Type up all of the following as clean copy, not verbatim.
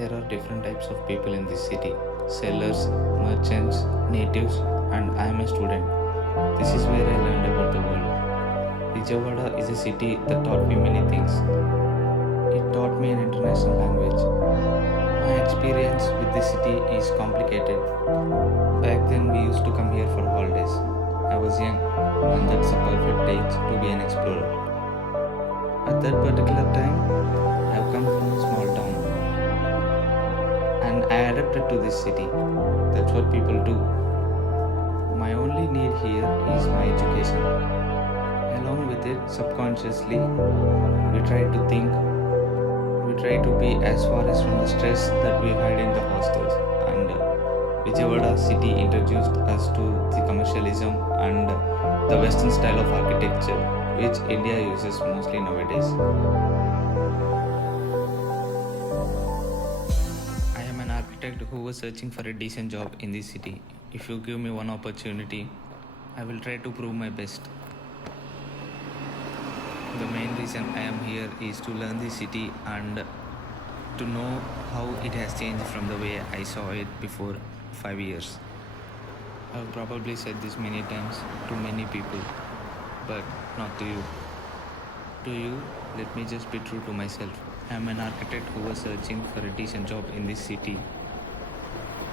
There are different types of people in this city: sellers, merchants, natives, and I am a student. This is where I learned about the world. Vijayawada is a city that taught me many things. It taught me an international language. My experience with the city is complicated. Back then, we used to come here for holidays. I was young, and that's a perfect age to be an explorer. At that particular time, I have come from a small town and I adapted to this city. That's what people do. My only need here is my education. Along with it, subconsciously, we try to think, we try to be as far as from the stress that we had in the hostels. And Vijayawada city introduced us to the commercialism and the Western style of architecture, which India uses mostly nowadays. I am an architect who was searching for a decent job in this city. If you give me one opportunity, I will try to prove my best. The main reason I am here is to learn the city and to know how it has changed from the way I saw it before 5 years. I've probably said this many times to many people, but not to you. To you, let me just be true to myself. I am an architect who was searching for a decent job in this city.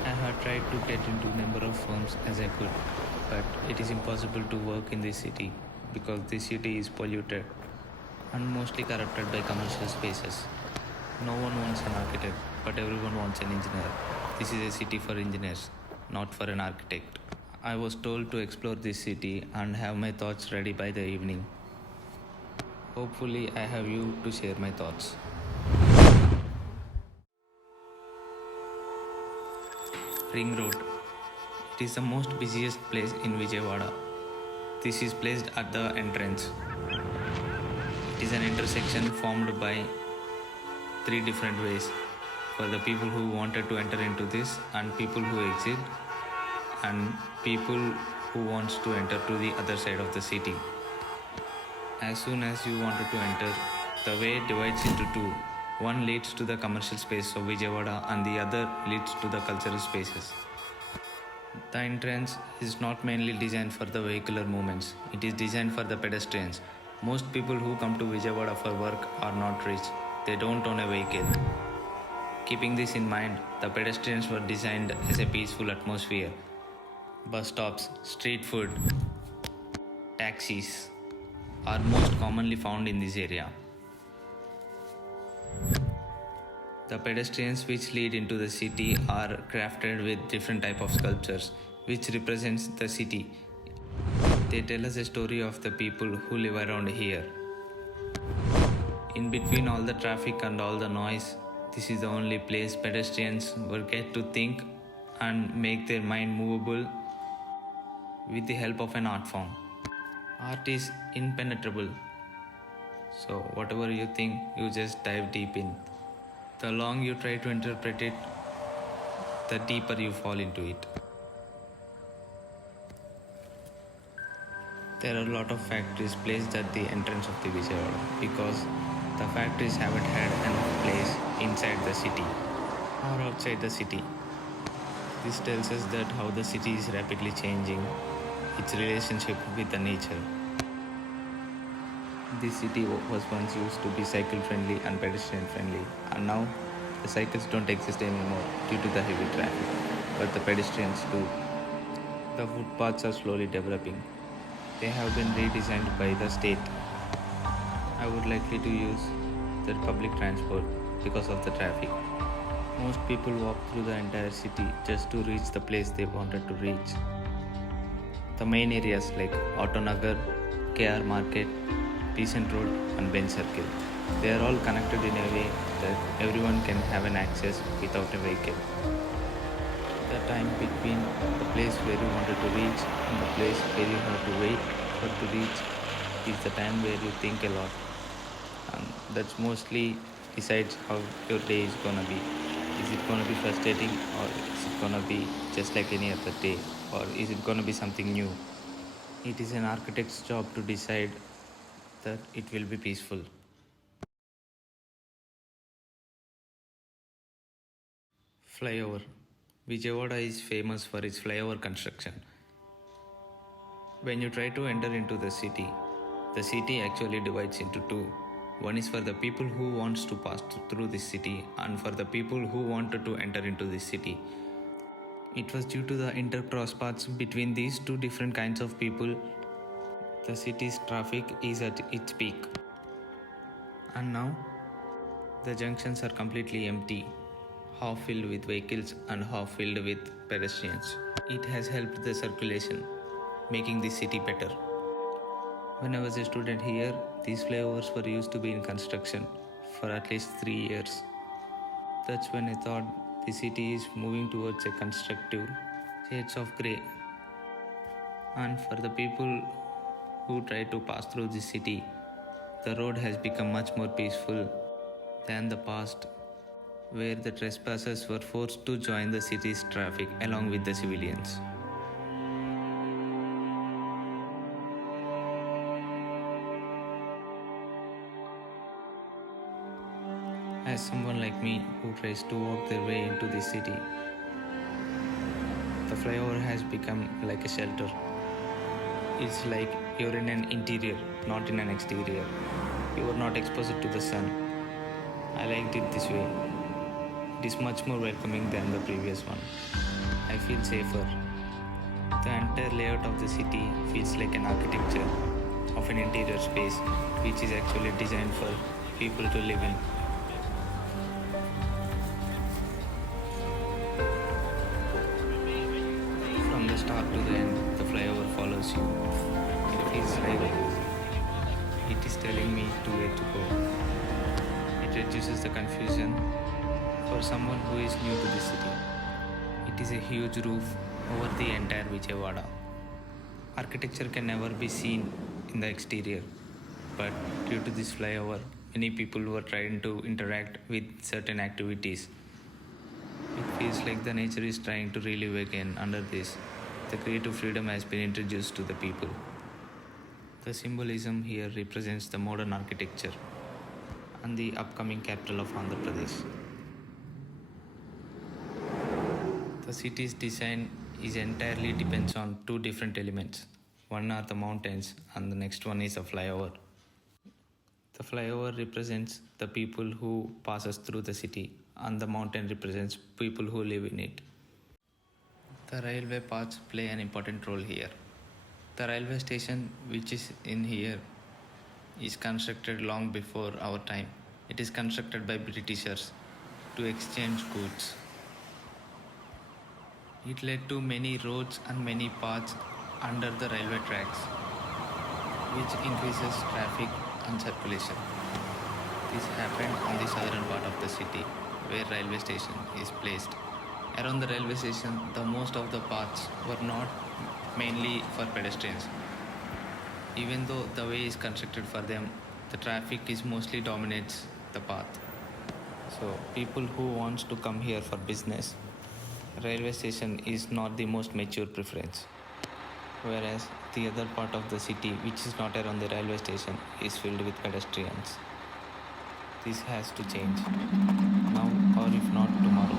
I have tried to get into a number of firms as I could, but it is impossible to work in this city because this city is polluted and mostly corrupted by commercial spaces. No one wants an architect, but everyone wants an engineer. This is a city for engineers, not for an architect. I was told to explore this city and have my thoughts ready by the evening. Hopefully, I have you to share my thoughts. Ring Road. It is the most busiest place in Vijayawada. This is placed at the entrance. It is an intersection formed by three different ways for the people who wanted to enter into this and people who exit and people who wants to enter to the other side of the city. As soon as you wanted to enter, the way divides into two. One leads to the commercial space of Vijayawada and the other leads to the cultural spaces. The entrance is not mainly designed for the vehicular movements, it is designed for the pedestrians. Most people who come to Vijayawada for work are not rich, they don't own a vehicle. Keeping this in mind, the pedestrians were designed as a peaceful atmosphere. Bus stops, street food, taxis are most commonly found in this area. The pedestrians which lead into the city are crafted with different type of sculptures which represents the city. They tell us a story of the people who live around here. In between all the traffic and all the noise, this is the only place pedestrians will get to think and make their mind movable with the help of an art form. Art is impenetrable. So whatever you think, you just dive deep in. The longer you try to interpret it, the deeper you fall into it. There are a lot of factories placed at the entrance of the Vijayawada because the factories haven't had enough place inside the city or outside the city. This tells us that how the city is rapidly changing its relationship with the nature. This city was once used to be cycle friendly and pedestrian friendly, and now the cycles don't exist anymore due to the heavy traffic, but the pedestrians do. The footpaths are slowly developing. They have been redesigned by the state. I would likely to use the public transport because of the traffic. Most people walk through the entire city just to reach the place they wanted to reach. The main areas like Autonagar, KR Market, Decent Road and Ben Circle. They are all connected in a way that everyone can have an access without a vehicle. The time between the place where you wanted to reach and the place where you have to wait for to reach is the time where you think a lot. And that's mostly decides how your day is gonna be. Is it gonna be frustrating or is it gonna be just like any other day? Or is it gonna be something new? It is an architect's job to decide that it will be peaceful. Flyover. Vijayawada is famous for its flyover construction. When you try to enter into the city actually divides into two. One is for the people who wants to pass through this city and for the people who wanted to enter into this city. It was due to the intercross paths between these two different kinds of people. The city's traffic is at its peak. And now, the junctions are completely empty, half filled with vehicles and half filled with pedestrians. It has helped the circulation, making the city better. When I was a student here, these flyovers were used to be in construction for at least 3 years. That's when I thought the city is moving towards a constructive shades of grey. And for the people who try to pass through the city, the road has become much more peaceful than the past, where the trespassers were forced to join the city's traffic along with the civilians. As someone like me who tries to walk their way into the city, the flyover has become like a shelter. It's like you're in an interior, not in an exterior. You are not exposed to the sun. I liked it this way. It is much more welcoming than the previous one. I feel safer. The entire layout of the city feels like an architecture of an interior space which is actually designed for people to live in. From the start to the end, the flyover follows you. It feels like it is telling me to where to go. It reduces the confusion for someone who is new to the city. It is a huge roof over the entire Vijayawada. Architecture can never be seen in the exterior, but due to this flyover, many people were trying to interact with certain activities. It feels like the nature is trying to relive again under this. The creative freedom has been introduced to the people. The symbolism here represents the modern architecture and the upcoming capital of Andhra Pradesh. The city's design is entirely depends on two different elements. One are the mountains and the next one is a flyover. The flyover represents the people who passes through the city and the mountain represents people who live in it. The railway paths play an important role here. The railway station which is in here is constructed long before our time. It is constructed by Britishers to exchange goods. It led to many roads and many paths under the railway tracks, which increases traffic and circulation. This happened on the southern part of the city, where railway station is placed. Around the railway station, the most of the paths were not mainly for pedestrians. Even though the way is constructed for them, the traffic is mostly dominates the path. So people who wants to come here for business, railway station is not the most mature preference. Whereas the other part of the city which is not around the railway station is filled with pedestrians. This has to change now or if not tomorrow.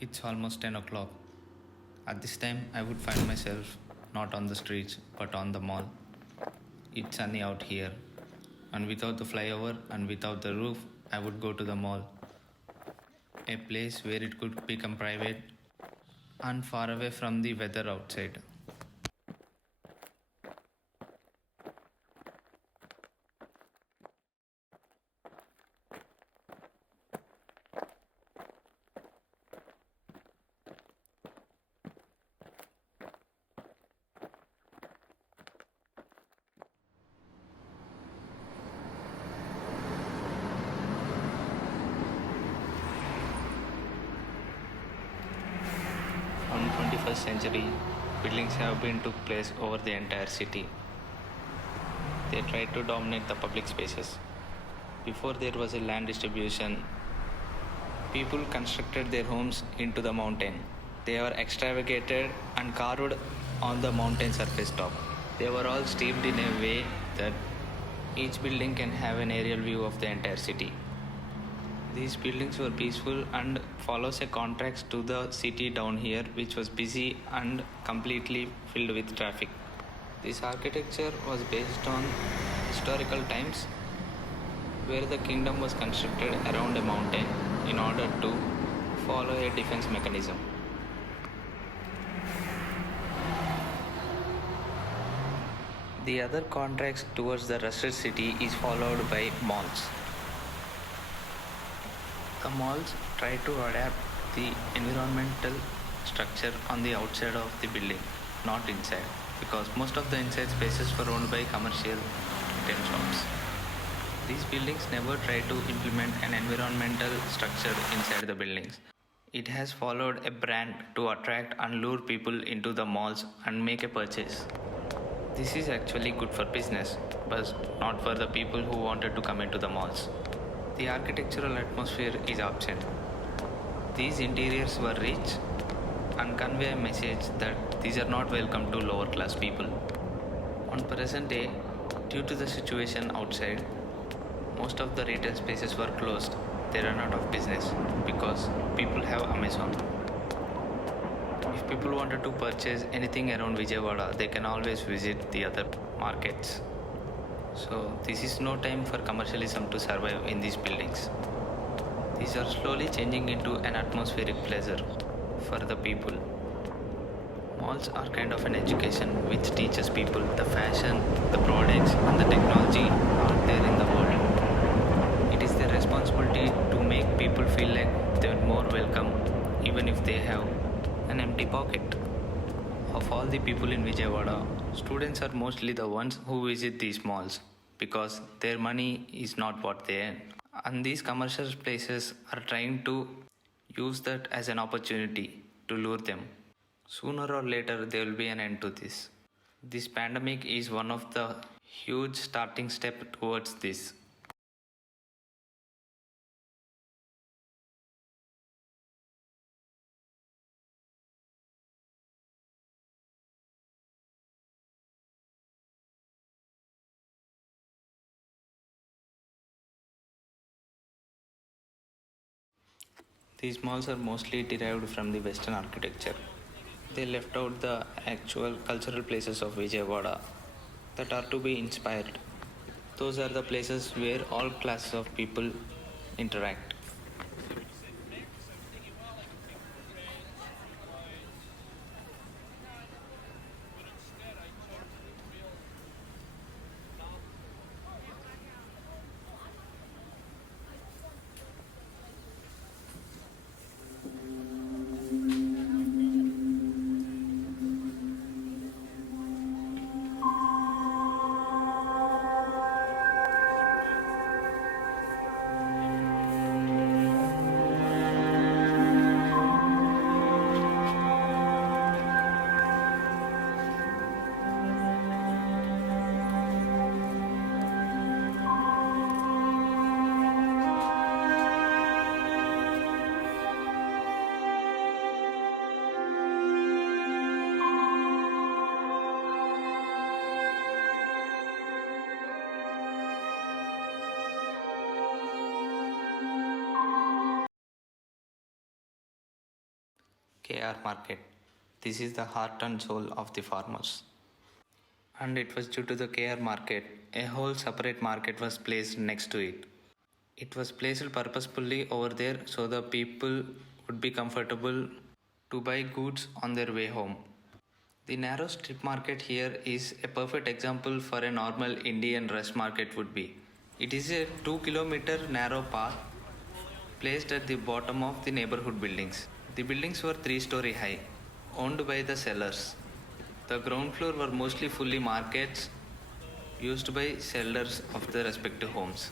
It's almost 10 o'clock. At this time, I would find myself not on the streets but on the mall. It's sunny out here, and without the flyover and without the roof, I would go to the mall. A place where it could become private and far away from the weather outside. From 21st century, buildings have been took place over the entire city. They tried to dominate the public spaces. Before there was a land distribution, People constructed their homes into the mountain. They were extravagated and carved on the mountain surface top. They were all steeped in a way that each building can have an aerial view of the entire city. These buildings were peaceful and follows a contrast to the city down here, which was busy and completely filled with traffic. This architecture was based on historical times where the kingdom was constructed around a mountain in order to follow a defense mechanism. The other contrast towards the rusted city is followed by malls. The malls try to adapt the environmental structure on the outside of the building, not inside, because most of the inside spaces were owned by commercial retail shops. These buildings never try to implement an environmental structure inside the buildings. It has followed a brand to attract and lure people into the malls and make a purchase. This is actually good for business, but not for the people who wanted to come into the malls. The architectural atmosphere is absent. These interiors were rich and convey a message that these are not welcome to lower class people. On present day, due to the situation outside, most of the retail spaces were closed. They run out of business because people have Amazon. If people wanted to purchase anything around Vijayawada, they can always visit the other markets. So this is no time for commercialism to survive in these buildings. These are slowly changing into an atmospheric pleasure for the people. Malls are kind of an education which teaches people the fashion, the products and the technology out there in the world. It is their responsibility to make people feel like they are more welcome even if they have an empty pocket. Of all the people in Vijayawada, students are mostly the ones who visit these malls because their money is not what they earn. And these commercial places are trying to use that as an opportunity to lure them. Sooner or later, there will be an end to this. This pandemic is one of the huge starting step towards this. These malls are mostly derived from the Western architecture. They left out the actual cultural places of Vijayawada that are to be inspired. Those are the places where all classes of people interact. KR Market. This is the heart and soul of the farmers. And it was due to the KR Market, a whole separate market was placed next to it. It was placed purposefully over there so the people would be comfortable to buy goods on their way home. The narrow strip market here is a perfect example for a normal Indian rush market would be. It is a 2 kilometer narrow path placed at the bottom of the neighborhood buildings. The buildings were 3 story high, owned by the sellers. The ground floor were mostly fully markets used by sellers of the respective homes.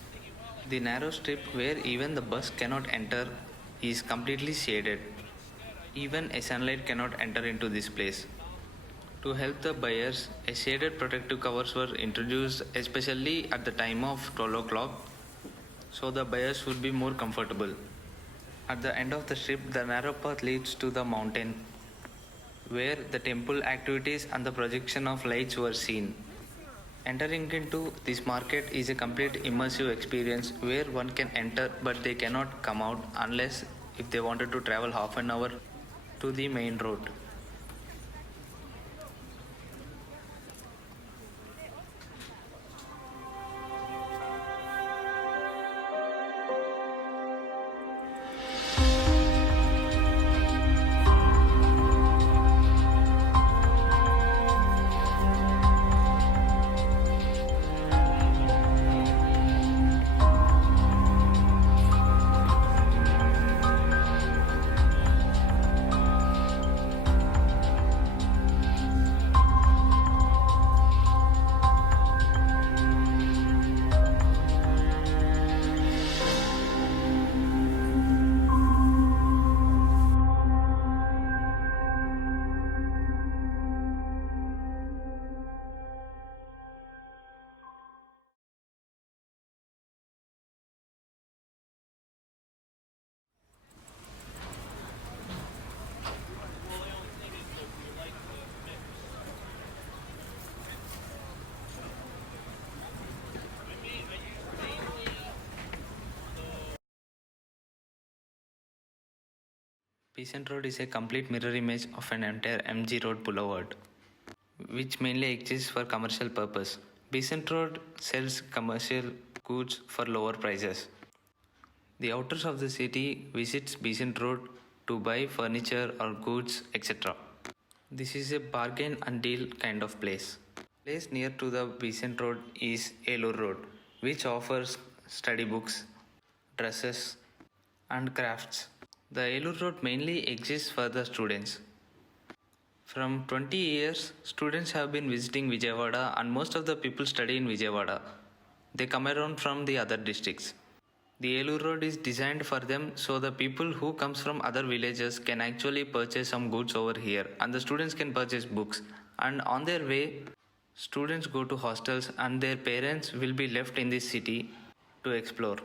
The narrow strip where even the bus cannot enter is completely shaded. Even a sunlight cannot enter into this place. To help the buyers, a shaded protective covers were introduced especially at the time of 12 o'clock so the buyers would be more comfortable. At the end of the strip, the narrow path leads to the mountain, where the temple activities and the projection of lights were seen. Entering into this market is a complete immersive experience where one can enter but they cannot come out unless if they wanted to travel half an hour to the main road. Peasant Road is a complete mirror image of an entire MG Road boulevard, which mainly exists for commercial purpose. Peasant Road sells commercial goods for lower prices. The outers of the city visits Besant Road to buy furniture or goods, etc. This is a bargain and deal kind of place. Place near to the Besant Road is Elur Road, which offers study books, dresses, and crafts. The Elur Road mainly exists for the students. From 20 years, students have been visiting Vijayawada and most of the people study in Vijayawada. They come around from the other districts. The Elur Road is designed for them so the people who comes from other villages can actually purchase some goods over here and the students can purchase books. And on their way, students go to hostels and their parents will be left in this city to explore.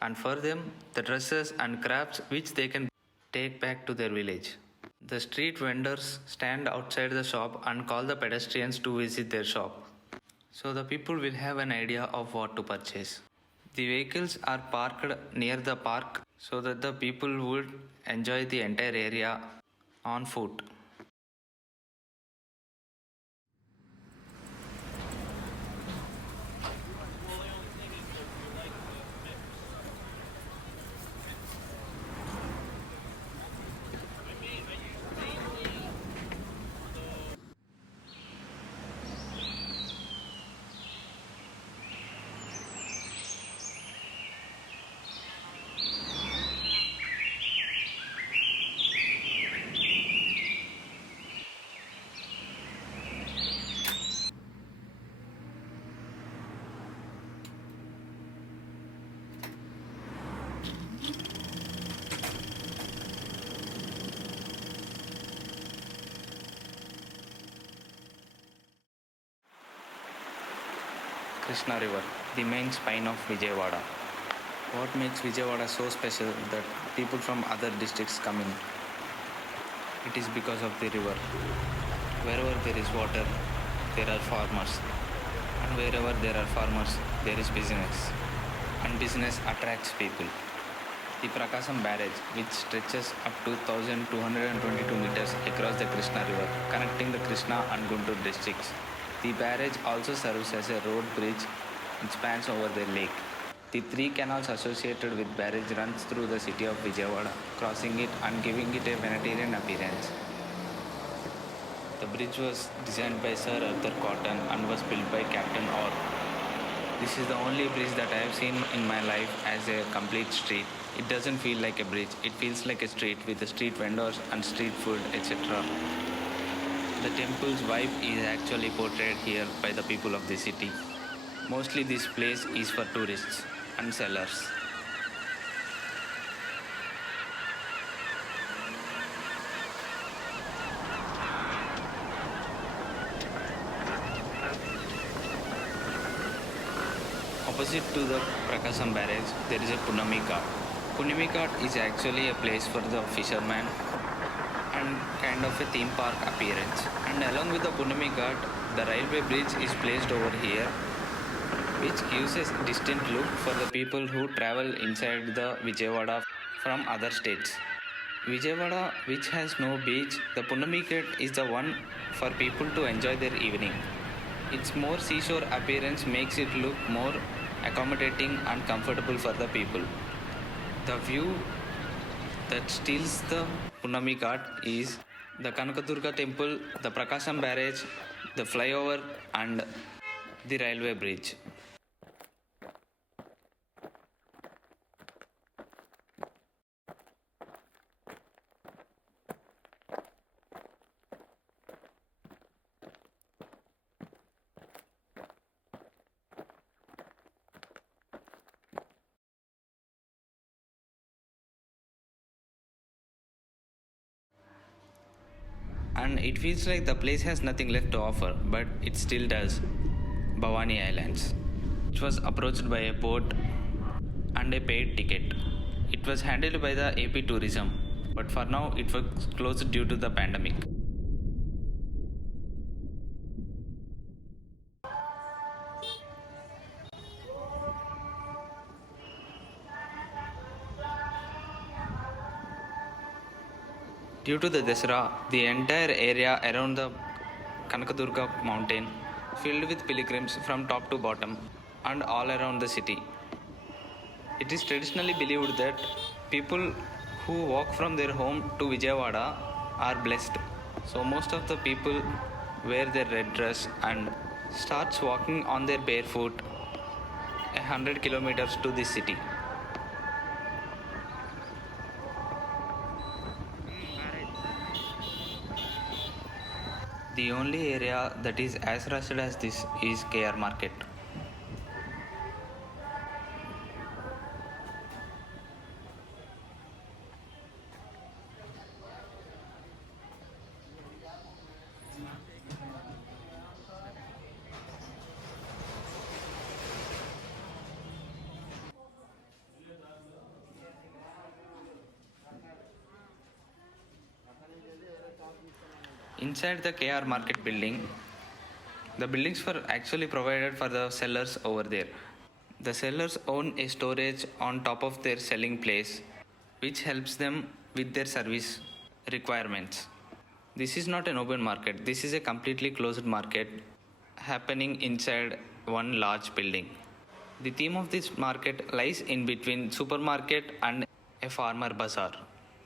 And for them, the dresses and crafts which they can take back to their village. The street vendors stand outside the shop and call the pedestrians to visit their shop. So the people will have an idea of what to purchase. The vehicles are parked near the park so that the people would enjoy the entire area on foot. Krishna River, the main spine of Vijayawada. What makes Vijayawada so special that people from other districts come in? It is because of the river. Wherever there is water, there are farmers. And wherever there are farmers, there is business. And business attracts people. The Prakasam Barrage, which stretches up to 1222 meters across the Krishna River, connecting the Krishna and Guntur districts. The barrage also serves as a road bridge which spans over the lake. The three canals associated with barrage runs through the city of Vijayawada, crossing it and giving it a Venetian appearance. The bridge was designed by Sir Arthur Cotton and was built by Captain Orr. This is the only bridge that I have seen in my life as a complete street. It doesn't feel like a bridge, it feels like a street with the street vendors and street food, etc. The temple's vibe is actually portrayed here by the people of the city. Mostly this place is for tourists and sellers. Opposite to the Prakasam barrage, there is a Punami Ghat. Punimi Ghat is actually a place for the fishermen and kind of a theme park appearance. And along with the Punami Ghat, the railway bridge is placed over here, which gives a distinct look for the people who travel inside the Vijayawada from other states. Vijayawada, which has no beach, the Punami Ghat is the one for people to enjoy their evening. Its more seashore appearance makes it look more accommodating and comfortable for the people. The view that steals the Punami Ghat is the Kanakadurga temple, the Prakasam barrage, the flyover, and the railway bridge. And it feels like the place has nothing left to offer, but it still does. Bhavani Islands, which was approached by a boat and a paid ticket. It was handled by the AP Tourism, but for now it was closed due to the pandemic. Due to the Dasara, the entire area around the Kanakadurga mountain filled with pilgrims from top to bottom and all around the city. It is traditionally believed that people who walk from their home to Vijayawada are blessed. So most of the people wear their red dress and starts walking on their barefoot 100 kilometers to the city. The only area that is as rushed as this is KR Market. Inside the KR Market building, the buildings were actually provided for the sellers over there. The sellers own a storage on top of their selling place, which helps them with their service requirements. This is not an open market, this is a completely closed market happening inside one large building. The theme of this market lies in between supermarket and a farmer bazaar.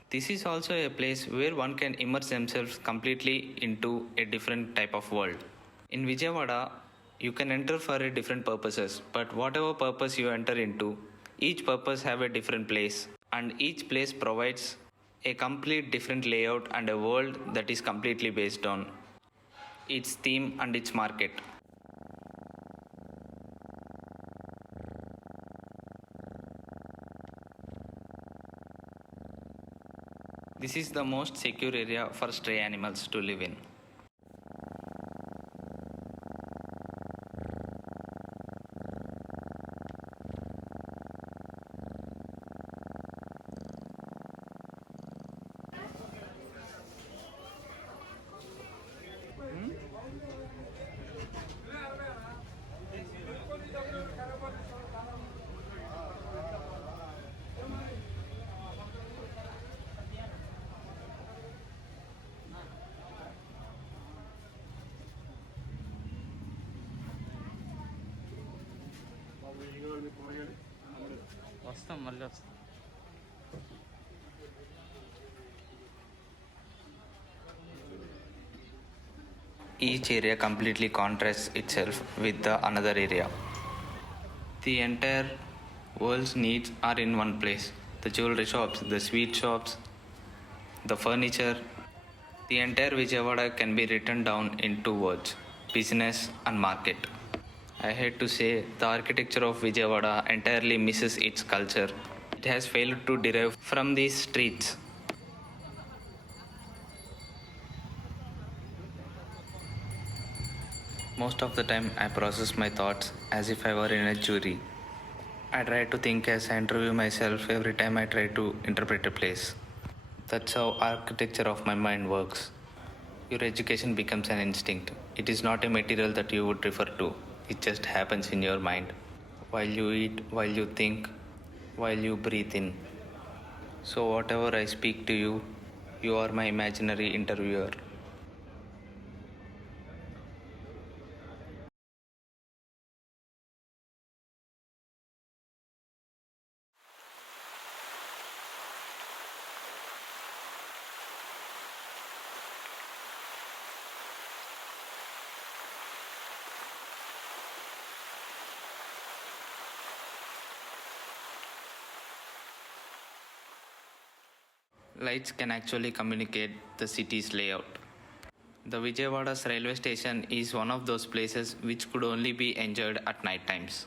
This is also a place where one can immerse themselves completely into a different type of world. In Vijayawada, you can enter for a different purposes, but whatever purpose you enter into, each purpose have a different place, and each place provides a complete different layout and a world that is completely based on its theme and its market. This is the most secure area for stray animals to live in. వస్తాం మళ్ళీ వస్తాం. Each area completely contrasts itself with the another area. The entire world's needs are in one place. The jewelry shops, the sweet shops, the furniture. The entire Vijayawada can be written down in two words: business and market. I hate to say, the architecture of Vijayawada entirely misses its culture. It has failed to derive from these streets. Most of the time, I process my thoughts as if I were in a jury. I try to think as I interview myself every time I try to interpret a place. That's how architecture of my mind works. Your education becomes an instinct. It is not a material that you would refer to. It just happens in your mind. While you eat, while you think, while you breathe in. So whatever I speak to you, you are my imaginary interviewer. Lights can actually communicate the city's layout. The Vijayawada's railway station is one of those places which could only be enjoyed at night times.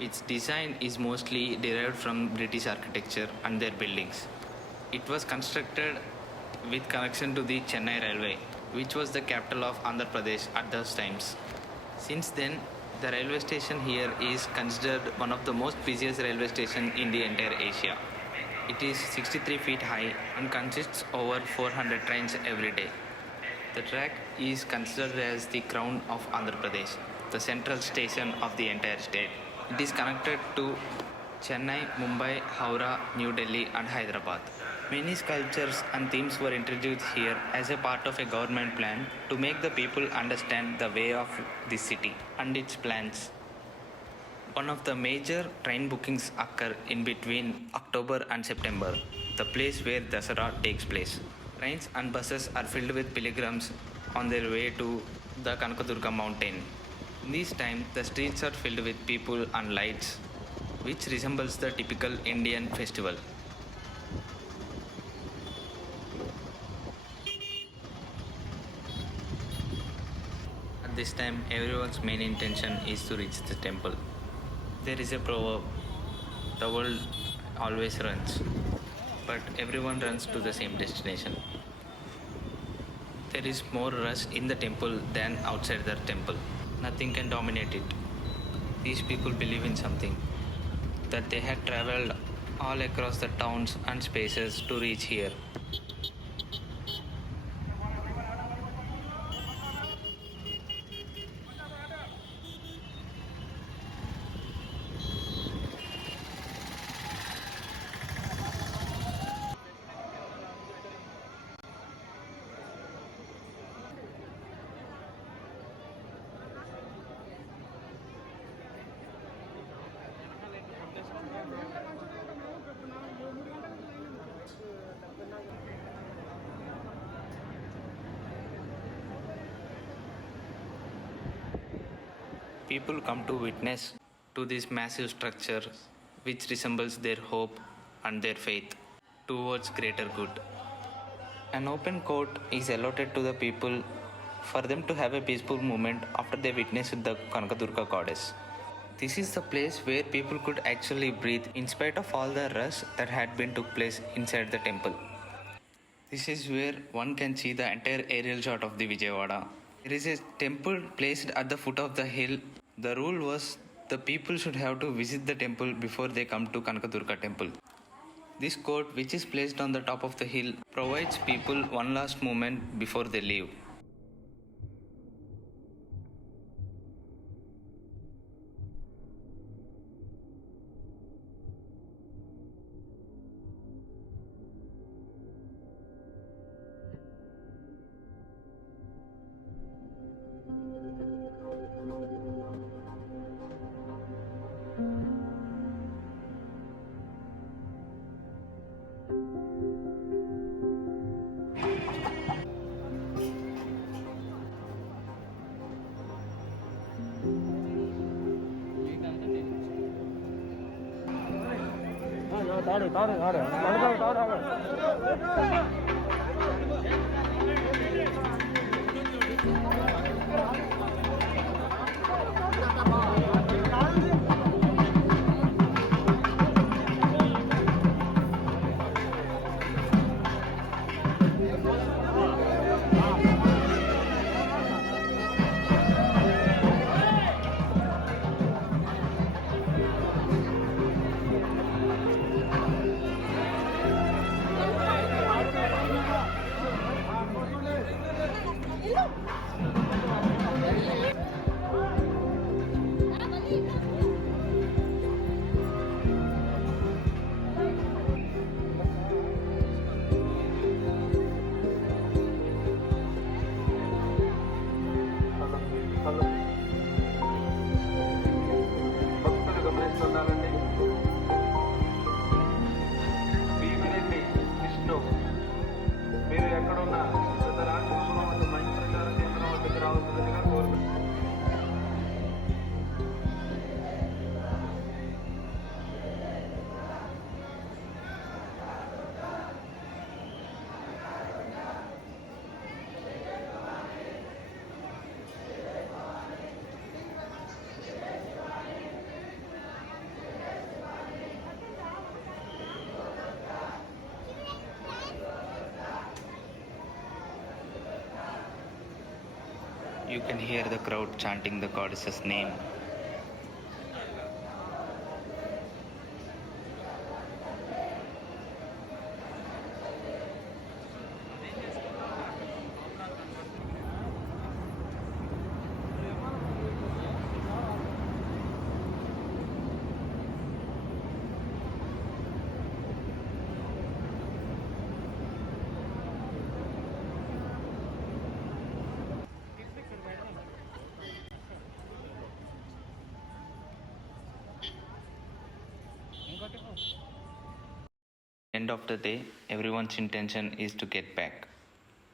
Its design is mostly derived from British architecture and their buildings. It was constructed with connection to the Chennai Railway, which was the capital of Andhra Pradesh at those times. Since then, the railway station here is considered one of the most busiest railway stations in the entire Asia. It is 63 feet high and consists over 400 trains every day. The track is considered as the crown of Andhra Pradesh, the central station of the entire state. It is connected to Chennai, Mumbai, Howrah, New Delhi, and Hyderabad. Many sculptures and themes were introduced here as a part of a government plan to make the people understand the way of this city and its plans. One of the major train bookings occur in between October and September, the place where Dasara takes place. Trains and buses are filled with pilgrims on their way to the Kanakadurga mountain. In this time, the streets are filled with people and lights, which resembles the typical Indian festival. At this time, everyone's main intention is to reach the temple. There is a proverb: The world always runs, but everyone runs to the same destination. There is more rush in the temple than outside the temple. Nothing can dominate it. These people believe in something, that they had traveled all across the towns and spaces to reach here. People come to witness to this massive structure which resembles their hope and their faith towards greater good. An open court is allotted to the people for them to have a peaceful moment after they witness the Kanakadurga goddess. This is the place where people could actually breathe in spite of all the rush that had been took place inside the temple. This is where one can see the entire aerial shot of the Vijayawada. There is a temple placed at the foot of the hill. The rule was the people should have to visit the temple before they come to Kanakadurga temple. This court, which is placed on the top of the hill, provides people one last moment before they leave. భక్తులు గమనిస్తున్నారండి. భీమిరెడ్డి విష్ణు, మీరు ఎక్కడున్నా రాజకృష్ణ వద్ద mic ప్రచార కేంద్రం వద్దకు రావాల్సిందిగా కోరుతున్నాను. You can hear the crowd chanting the goddess's name. End of the day, everyone's intention is to get back.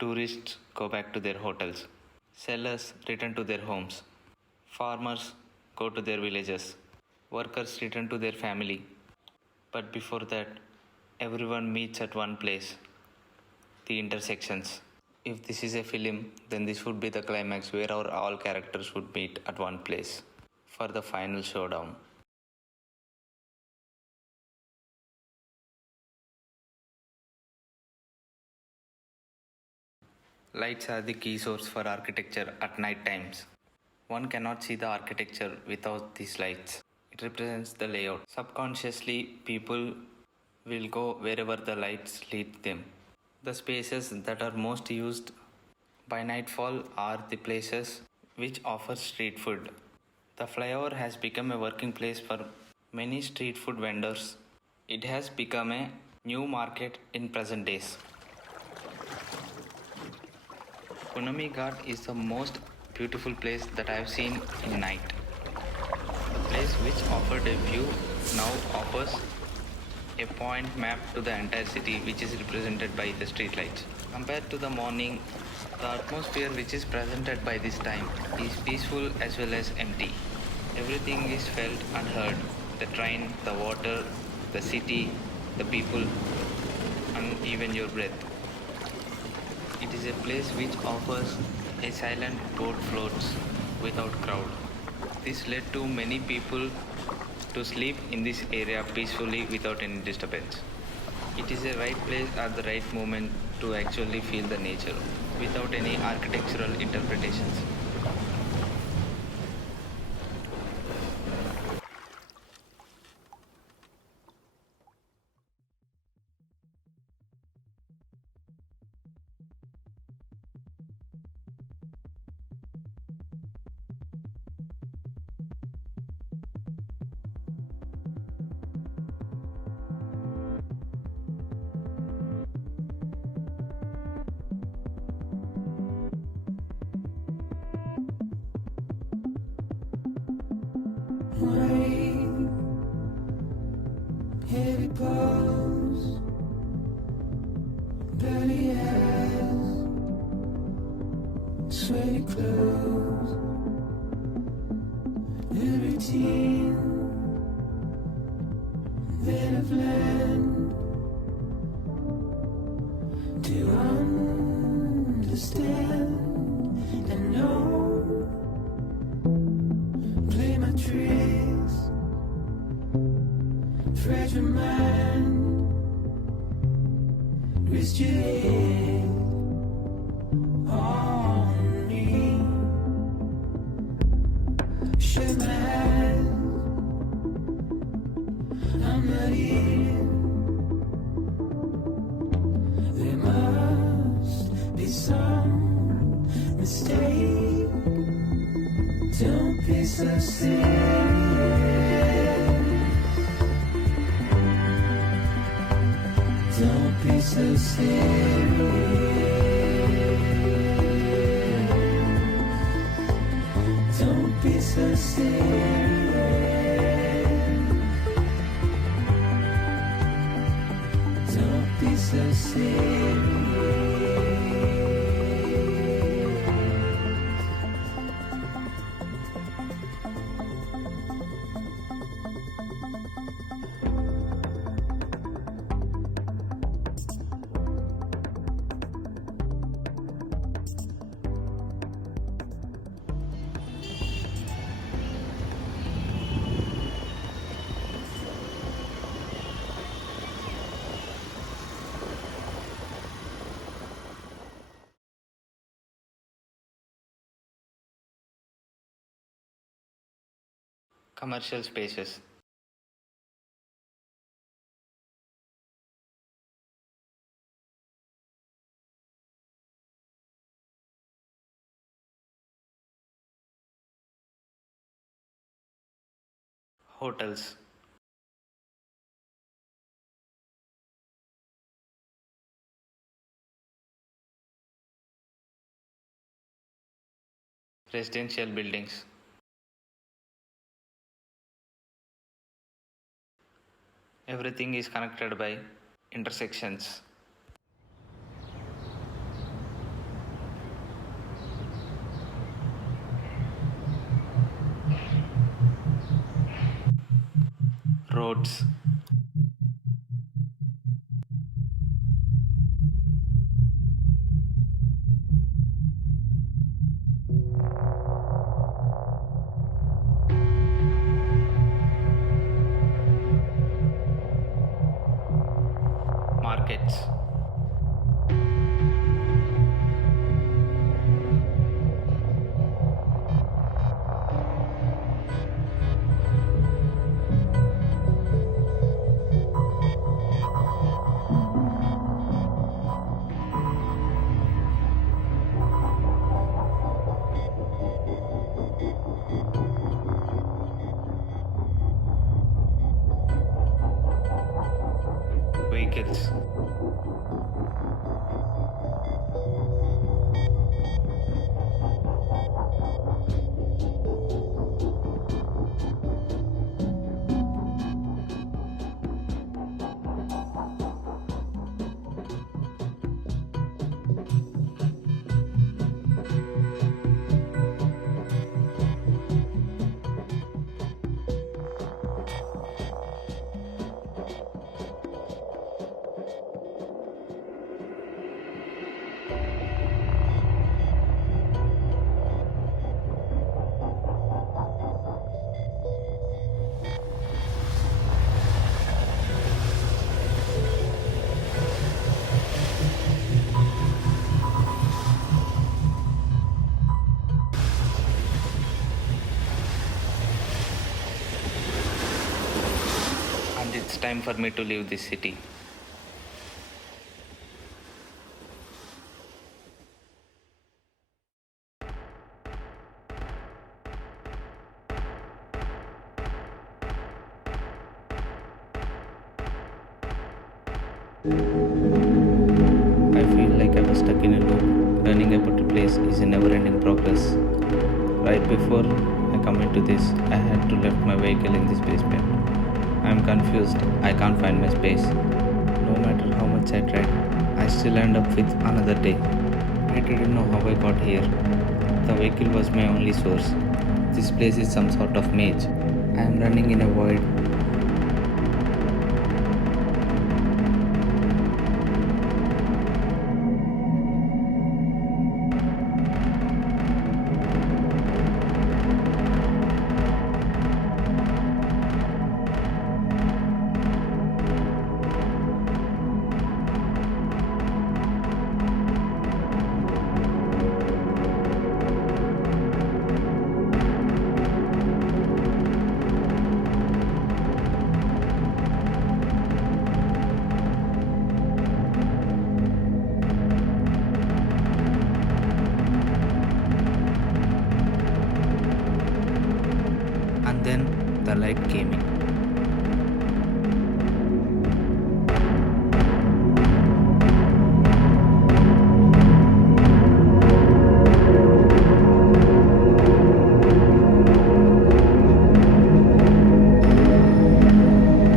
Tourists go back to their hotels. Sellers return to their homes. Farmers go to their villages. Workers return to their family. But before that, everyone meets at one place, the intersections. If this is a film, then this would be the climax where our all characters would meet at one place for the final showdown. Lights are the key source for architecture at night times. One cannot see the architecture without these lights. It represents the layout. Subconsciously, people will go wherever the lights lead them. The spaces that are most used by nightfall are the places which offer street food. The flyover has become a working place for many street food vendors. It has become a new market in present days. Punami Ghat is the most beautiful place that I have seen in night. The place which offered a view now offers a point map to the entire city, which is represented by the streetlights. Compared to the morning, the atmosphere which is presented by this time is peaceful as well as empty. Everything is felt and heard: the train, the water, the city, the people, and even your breath. It is a place which offers a silent boat floats without crowd. This led to many people to sleep in this area peacefully without any disturbance. It is a right place at the right moment to actually feel the nature without any architectural interpretations. Rain, heavy pulse, belly eyes, sweaty clothes, a routine that I've learned to understand and know. Play my tricks, fragile mind, risk your head on me. Shut my eyes, I'm not here. There must be some mistake. Don't be so serious. Don't be so serious. Don't be so serious. Don't be so serious. Commercial spaces. Hotels. Residential buildings. Everything is connected by intersections. Roads. Markets. vehicles. And it's time for me to leave this city. I feel like I was stuck in a loop. Learning about a place is a never ending progress. Right before I come into this, I had to left my vehicle in this basement. I am confused. I can't find my space. No matter how much I tried, I still end up with another day. I didn't know how I got here. The vehicle was my only source. This place is some sort of maze. I am running in a void. And then the light came in.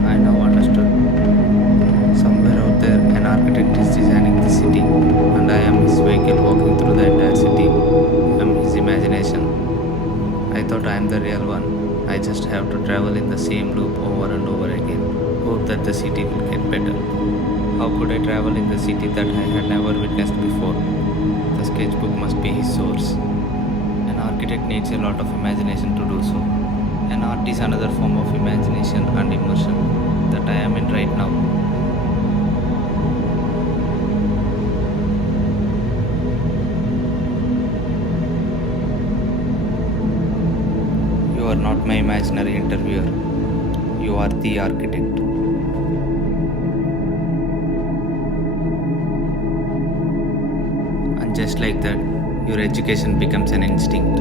I now understood. Somewhere out there, an architect is designing the city, and I am his vehicle walking through the entire city. I am his imagination. I thought I am the real one. I just have to travel in the same loop over and over again. Hope that the city will get better. How could I travel in the city that I had never witnessed before? The sketchbook must be his source. An architect needs a lot of imagination to do so. An art is another form of imagination and immersion that I am in right now. You are not my imaginary interviewer. You are the architect. And just like that, your education becomes an instinct.